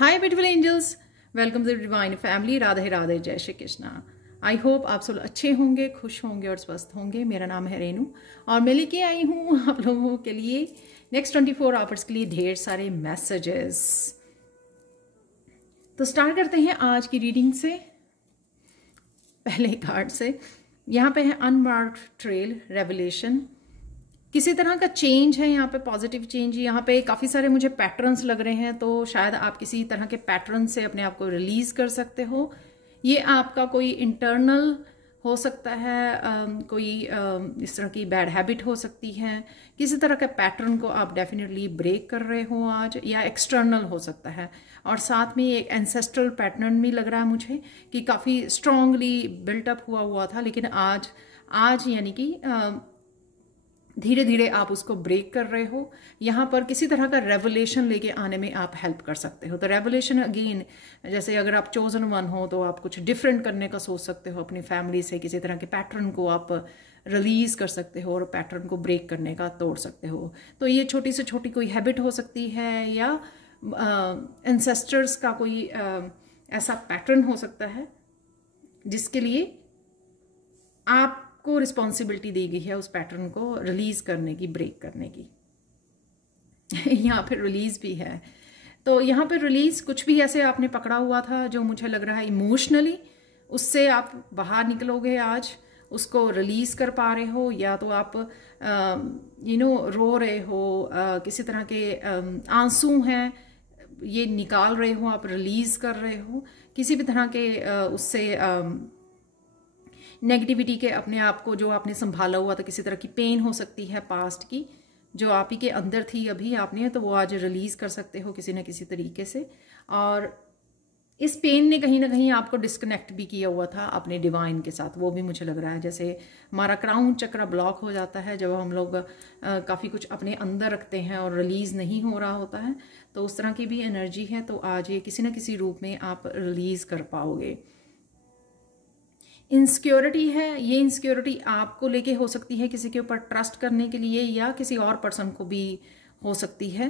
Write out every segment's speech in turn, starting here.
Hi beautiful angels, welcome to divine family. Radhe Radhe, जय Shri Krishna. I hope आप सब अच्छे होंगे, खुश होंगे और स्वस्थ होंगे। मेरा नाम है रेनू और मैं लेके आई हूँ आप लोगों के लिए नेक्स्ट 24 आवर्स के लिए ढेर सारे मैसेजेस। तो स्टार्ट करते हैं आज की रीडिंग से। पहले कार्ड से यहाँ पे है अनमार्क्ड ट्रेल रेवलेशन। किसी तरह का चेंज है यहाँ पे, पॉजिटिव चेंज। यहाँ पे काफ़ी सारे मुझे पैटर्न्स लग रहे हैं, तो शायद आप किसी तरह के पैटर्न से अपने आप को रिलीज कर सकते हो। ये आपका कोई इंटरनल हो सकता है, कोई इस तरह की बैड हैबिट हो सकती है। किसी तरह का पैटर्न को आप डेफिनेटली ब्रेक कर रहे हो आज, या एक्सटर्नल हो सकता है। और साथ में एक एंसेस्ट्रल पैटर्न भी लग रहा है मुझे कि काफ़ी स्ट्रांगली बिल्टअप हुआ था, लेकिन आज यानी कि धीरे धीरे आप उसको ब्रेक कर रहे हो। यहाँ पर किसी तरह का रेवलेशन लेके आने में आप हेल्प कर सकते हो। तो रेवलेशन अगेन, जैसे अगर आप चोजन वन हो तो आप कुछ डिफरेंट करने का सोच सकते हो अपनी फैमिली से। किसी तरह के पैटर्न को आप रिलीज कर सकते हो और पैटर्न को ब्रेक करने का तोड़ सकते हो। तो ये छोटी से छोटी कोई हैबिट हो सकती है, या एंसेस्टर्स का कोई ऐसा पैटर्न हो सकता है जिसके लिए आप को रिस्पॉन्सिबिलिटी दी गई है उस पैटर्न को रिलीज करने की, ब्रेक करने की। यहाँ पे रिलीज भी है। तो यहाँ पे रिलीज, कुछ भी ऐसे आपने पकड़ा हुआ था जो मुझे लग रहा है इमोशनली, उससे आप बाहर निकलोगे आज, उसको रिलीज कर पा रहे हो। या तो आप रो रहे हो, किसी तरह के आंसू हैं ये निकाल रहे हो, आप रिलीज कर रहे हो किसी भी तरह के उससे नेगेटिविटी के अपने आप को, जो आपने संभाला हुआ था। किसी तरह की पेन हो सकती है पास्ट की, जो आप ही के अंदर थी अभी आपने, तो वो आज रिलीज कर सकते हो किसी न किसी तरीके से। और इस पेन ने कहीं ना कहीं आपको डिस्कनेक्ट भी किया हुआ था अपने डिवाइन के साथ, वो भी मुझे लग रहा है। जैसे हमारा क्राउन चक्र ब्लॉक हो जाता है जब हम लोग काफ़ी कुछ अपने अंदर रखते हैं और रिलीज नहीं हो रहा होता है, तो उस तरह की भी एनर्जी है। तो आज ये किसी न किसी रूप में आप रिलीज कर पाओगे। इनसिक्योरिटी है, ये इनसिक्योरिटी आपको लेके हो सकती है, किसी के ऊपर ट्रस्ट करने के लिए, या किसी और पर्सन को भी हो सकती है।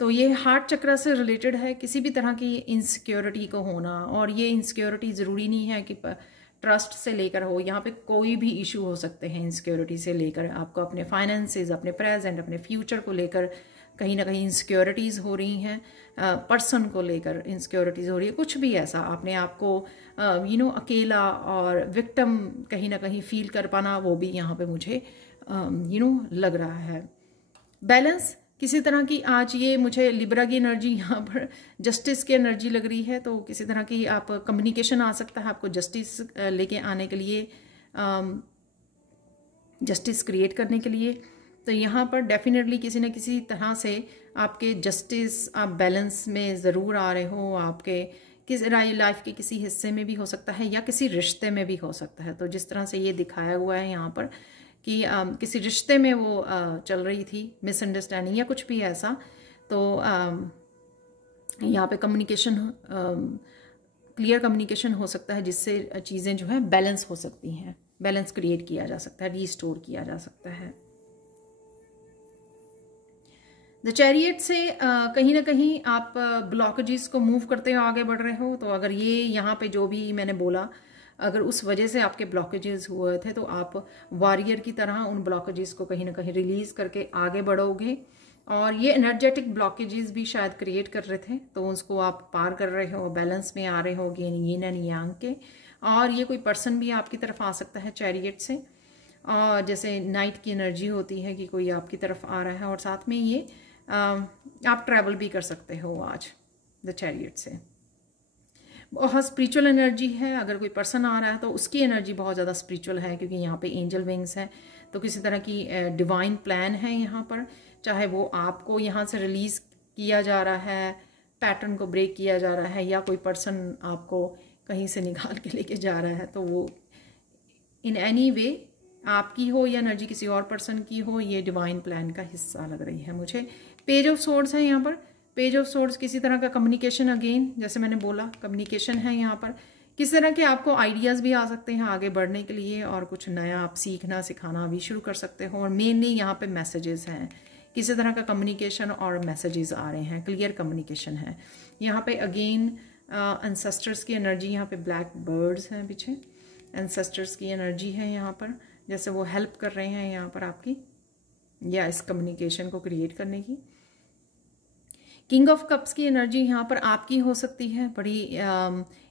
तो ये हार्ट चक्र से रिलेटेड है, किसी भी तरह की इनसिक्योरिटी को होना। और ये इनसिक्योरिटी ज़रूरी नहीं है कि ट्रस्ट से लेकर हो, यहाँ पे कोई भी इशू हो सकते हैं इनसिक्योरिटी से लेकर। आपको अपने फाइनेंसेस, अपने प्रेजेंट, अपने फ्यूचर को लेकर कहीं ना कहीं इनसिक्योरिटीज़ हो रही हैं, पर्सन को लेकर इनसिक्योरिटीज़ हो रही है। कुछ भी ऐसा अपने आप को अकेला और विक्टिम कहीं ना कहीं फील कर पाना, वो भी यहाँ पे मुझे लग रहा है। बैलेंस, किसी तरह की आज ये मुझे लिब्रा की एनर्जी, यहाँ पर जस्टिस की एनर्जी लग रही है। तो किसी तरह की आप कम्युनिकेशन आ सकता है आपको जस्टिस लेके आने के लिए, जस्टिस क्रिएट करने के लिए। तो यहाँ पर डेफिनेटली किसी न किसी तरह से आपके जस्टिस, आप बैलेंस में ज़रूर आ रहे हो। आपके किस लाइफ के किसी हिस्से में भी हो सकता है, या किसी रिश्ते में भी हो सकता है। तो जिस तरह से ये दिखाया हुआ है यहाँ पर कि किसी रिश्ते में वो चल रही थी मिसअंडरस्टैंडिंग या कुछ भी ऐसा, तो यहाँ पे कम्युनिकेशन, क्लियर कम्युनिकेशन हो सकता है, जिससे चीज़ें जो है बैलेंस हो सकती हैं, बैलेंस क्रिएट किया जा सकता है, रीस्टोर किया जा सकता है। द चैरियट से कहीं ना कहीं आप ब्लॉकेजेस को मूव करते हो, आगे बढ़ रहे हो। तो अगर ये यहाँ पे जो भी मैंने बोला, अगर उस वजह से आपके ब्लॉकेजेस हुए थे, तो आप वॉरियर की तरह उन ब्लॉकेजेस को कहीं ना कहीं रिलीज करके आगे बढ़ोगे। और ये एनर्जेटिक ब्लॉकेजेस भी शायद क्रिएट कर रहे थे, तो उसको आप पार कर रहे हो, बैलेंस में आ रहे हो यिन एंड यांग के। और ये कोई पर्सन भी आपकी तरफ आ सकता है चैरियट से, और जैसे नाइट की एनर्जी होती है कि कोई आपकी तरफ आ रहा है। और साथ में ये आप ट्रैवल भी कर सकते हो आज द चैरियट से। बहुत स्पिरिचुअल एनर्जी है। अगर कोई पर्सन आ रहा है तो उसकी एनर्जी बहुत ज़्यादा स्पिरिचुअल है, क्योंकि यहाँ पे एंजल विंग्स हैं। तो किसी तरह की डिवाइन प्लान है यहाँ पर, चाहे वो आपको यहाँ से रिलीज किया जा रहा है, पैटर्न को ब्रेक किया जा रहा है, या कोई पर्सन आपको कहीं से निकाल के लेके जा रहा है। तो वो इन एनी वे आपकी हो या एनर्जी किसी और पर्सन की हो, ये डिवाइन प्लान का हिस्सा लग रही है मुझे। पेज ऑफ सोर्ड्स है यहाँ पर। पेज ऑफ सोर्ड्स किसी तरह का कम्युनिकेशन, अगेन जैसे मैंने बोला कम्युनिकेशन है यहाँ पर। किस तरह के आपको आइडियाज़ भी आ सकते हैं आगे बढ़ने के लिए, और कुछ नया आप सीखना सिखाना भी शुरू कर सकते हो। और मेनली यहाँ पे मैसेजेस हैं, किसी तरह का कम्युनिकेशन और मैसेजेस आ रहे हैं, क्लियर कम्युनिकेशन है। यहाँ पे अगेन एंसेस्टर्स की एनर्जी, यहाँ पे ब्लैक बर्ड्स हैं पीछे, एंसेस्टर्स की एनर्जी है यहाँ पर, जैसे वो हेल्प कर रहे हैं यहाँ पर आपकी, या इस कम्युनिकेशन को क्रिएट करने की। किंग ऑफ कप्स की एनर्जी यहाँ पर आपकी हो सकती है, बड़ी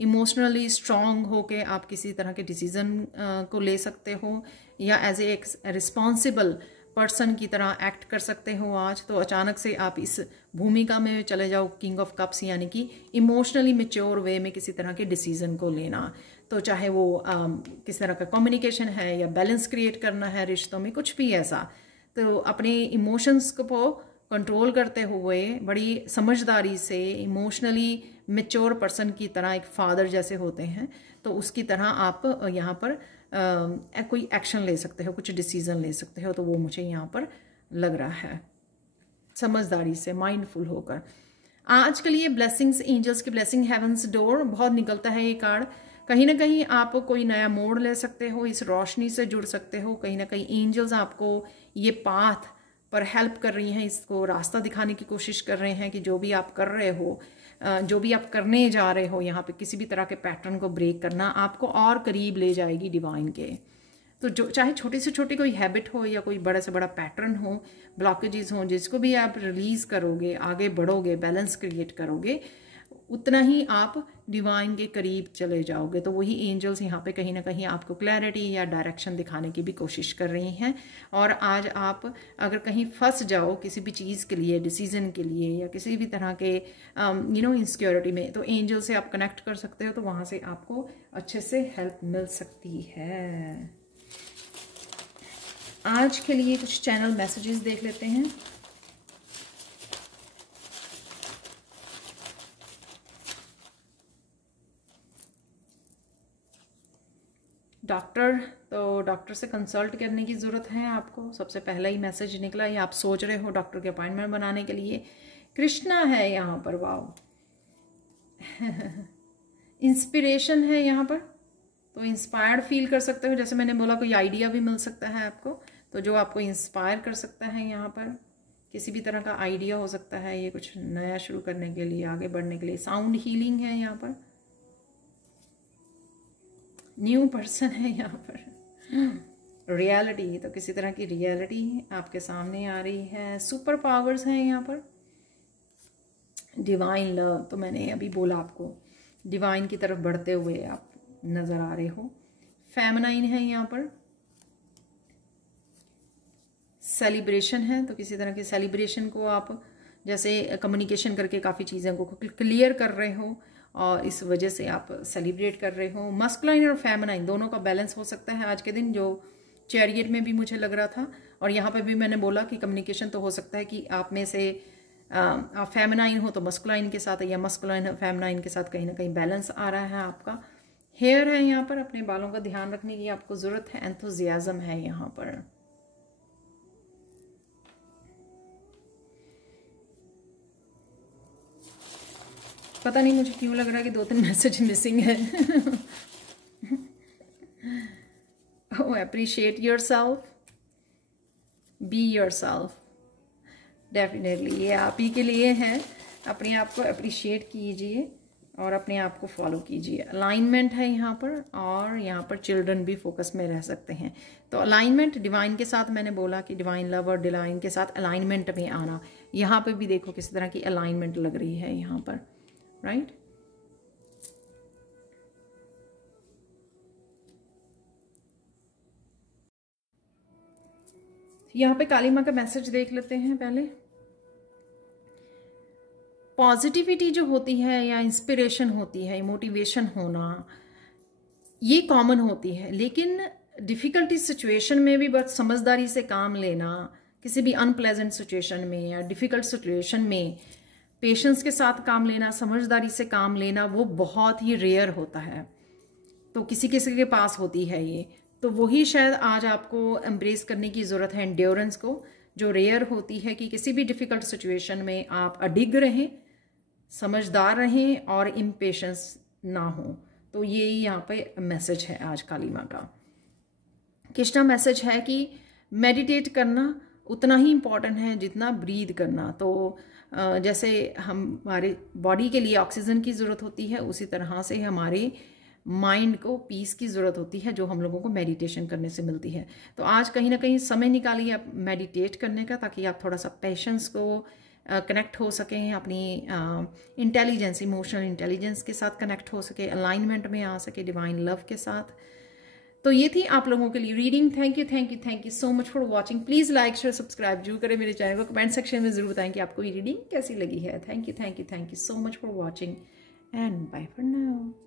इमोशनली स्ट्रांग होके आप किसी तरह के डिसीजन को ले सकते हो, या एज ए रिस्पॉन्सिबल पर्सन की तरह एक्ट कर सकते हो आज। तो अचानक से आप इस भूमिका में चले जाओ किंग ऑफ कप्स, यानी कि इमोशनली मेच्योर वे में किसी तरह के डिसीजन को लेना। तो चाहे वो किस तरह का कम्युनिकेशन है या बैलेंस क्रिएट करना है रिश्तों में, कुछ भी ऐसा, तो अपने इमोशंस को कंट्रोल करते हुए बड़ी समझदारी से इमोशनली मेच्योर पर्सन की तरह, एक फादर जैसे होते हैं, तो उसकी तरह आप यहाँ पर कोई एक्शन ले सकते हो, कुछ डिसीजन ले सकते हो। तो वो मुझे यहाँ पर लग रहा है, समझदारी से, माइंडफुल होकर। आज के लिए ब्लेसिंग्स, एंजल्स की ब्लेसिंग, हेवंस डोर बहुत निकलता है ये कार्ड। कहीं ना कहीं आप कोई नया मोड़ ले सकते हो, इस रोशनी से जुड़ सकते हो। कहीं ना कहीं एंजल्स आपको ये पाथ पर हेल्प कर रही हैं, इसको रास्ता दिखाने की कोशिश कर रहे हैं कि जो भी आप कर रहे हो, जो भी आप करने जा रहे हो, यहाँ पे किसी भी तरह के पैटर्न को ब्रेक करना आपको और करीब ले जाएगी डिवाइन के। तो जो चाहे छोटी से छोटी कोई हैबिट हो या कोई बड़ा से बड़ा पैटर्न हो, ब्लॉकेजेस हो, जिसको भी आप रिलीज करोगे, आगे बढ़ोगे, बैलेंस क्रिएट करोगे, उतना ही आप डिवाइन के करीब चले जाओगे। तो वही एंजल्स यहाँ पे कहीं ना कहीं आपको क्लैरिटी या डायरेक्शन दिखाने की भी कोशिश कर रही हैं। और आज आप अगर कहीं फंस जाओ किसी भी चीज़ के लिए, डिसीजन के लिए, या किसी भी तरह के इनसिक्योरिटी में, तो एंजल से आप कनेक्ट कर सकते हो, तो वहाँ से आपको अच्छे से हेल्प मिल सकती है। आज के लिए कुछ चैनल मैसेजेस देख लेते हैं। डॉक्टर, तो डॉक्टर से कंसल्ट करने की ज़रूरत है आपको, सबसे पहला ही मैसेज निकला। या आप सोच रहे हो डॉक्टर के अपॉइंटमेंट बनाने के लिए। कृष्णा है यहाँ पर, वाओ। इंस्पिरेशन है यहाँ पर, तो इंस्पायर्ड फील कर सकते हो। जैसे मैंने बोला, कोई आइडिया भी मिल सकता है आपको, तो जो आपको इंस्पायर कर सकता है यहाँ पर, किसी भी तरह का आइडिया हो सकता है ये, कुछ नया शुरू करने के लिए, आगे बढ़ने के लिए। साउंड हीलिंग है यहाँ पर, न्यू पर्सन है यहाँ पर। रियलिटी, तो किसी तरह की रियलिटी आपके सामने आ रही है। सुपर पावर्स हैं यहाँ पर। डिवाइन लव, तो मैंने अभी बोला आपको, डिवाइन की तरफ बढ़ते हुए आप नजर आ रहे हो। फेमिनाइन है यहाँ पर। सेलिब्रेशन है, तो किसी तरह के सेलिब्रेशन को आप जैसे कम्युनिकेशन करके काफ़ी चीज़ों को क्लियर कर रहे हो, और इस वजह से आप सेलिब्रेट कर रहे हो। मस्कुलाइन और फेमिनाइन दोनों का बैलेंस हो सकता है आज के दिन, जो चैरियट में भी मुझे लग रहा था, और यहाँ पे भी मैंने बोला कि कम्युनिकेशन तो हो सकता है कि आप में से आप फेमिनाइन हो तो मस्कुलाइन के साथ, या मस्कुलाइन फेमिनाइन के साथ कहीं ना कहीं बैलेंस आ रहा है आपका। हेयर है यहाँ पर, अपने बालों का ध्यान रखने की आपको ज़रूरत है। एंथुजियाज्म है यहाँ पर। पता नहीं मुझे क्यों लग रहा है कि 2-3 मैसेज मिसिंग है। Oh, appreciate yourself, be yourself, definitely ये आप ही के लिए है। अपने आप को अप्रिशिएट कीजिए और अपने आप को फॉलो कीजिए। अलाइनमेंट है यहाँ पर, और यहाँ पर चिल्ड्रन भी फोकस में रह सकते हैं। तो अलाइनमेंट डिवाइन के साथ, मैंने बोला कि डिवाइन लव और डिवाइन के साथ अलाइनमेंट में आना। यहाँ पे भी देखो किस तरह की अलाइनमेंट लग रही है यहाँ पर, राइट। यहाँ पे काली माँ का मैसेज देख लेते हैं पहले। पॉजिटिविटी जो होती है, या इंस्पिरेशन होती है, मोटिवेशन होना, ये कॉमन होती है, लेकिन डिफ़िकल्टी सिचुएशन में भी बहुत समझदारी से काम लेना, किसी भी अनप्लेजेंट सिचुएशन में या डिफ़िकल्ट सिचुएशन में पेशेंस के साथ काम लेना, समझदारी से काम लेना, वो बहुत ही रेयर होता है। तो किसी किसी के पास होती है ये, तो वही शायद आज आपको एम्ब्रेस करने की ज़रूरत है, एंड्योरेंस को, जो रेयर होती है कि किसी भी डिफ़िकल्ट सिचुएशन में आप अडिग रहें, समझदार रहें और इम्पेशेंस ना हो। तो ये यहाँ पे मैसेज है आज काली माँ का। कृष्णा मैसेज है कि मेडिटेट करना उतना ही इम्पॉर्टेंट है जितना ब्रीद करना। तो जैसे हमारे बॉडी के लिए ऑक्सीजन की ज़रूरत होती है, उसी तरह से हमारे माइंड को पीस की ज़रूरत होती है, जो हम लोगों को मेडिटेशन करने से मिलती है। तो आज कहीं ना कहीं समय निकालिए आप मेडिटेट करने का, ताकि आप थोड़ा सा पेशेंस को कनेक्ट हो सकें, अपनी इंटेलिजेंस, इमोशनल इंटेलिजेंस के साथ कनेक्ट हो सके, अलाइनमेंट में आ सके डिवाइन लव के साथ। तो ये थी आप लोगों के लिए reading. Thank you thank you thank you so much for watching. Please like share subscribe जरूर करें मेरे चैनल को। कमेंट सेक्शन में जरूर बताएं कि आपको ये रीडिंग कैसी लगी है। Thank you so much for watching and bye for now.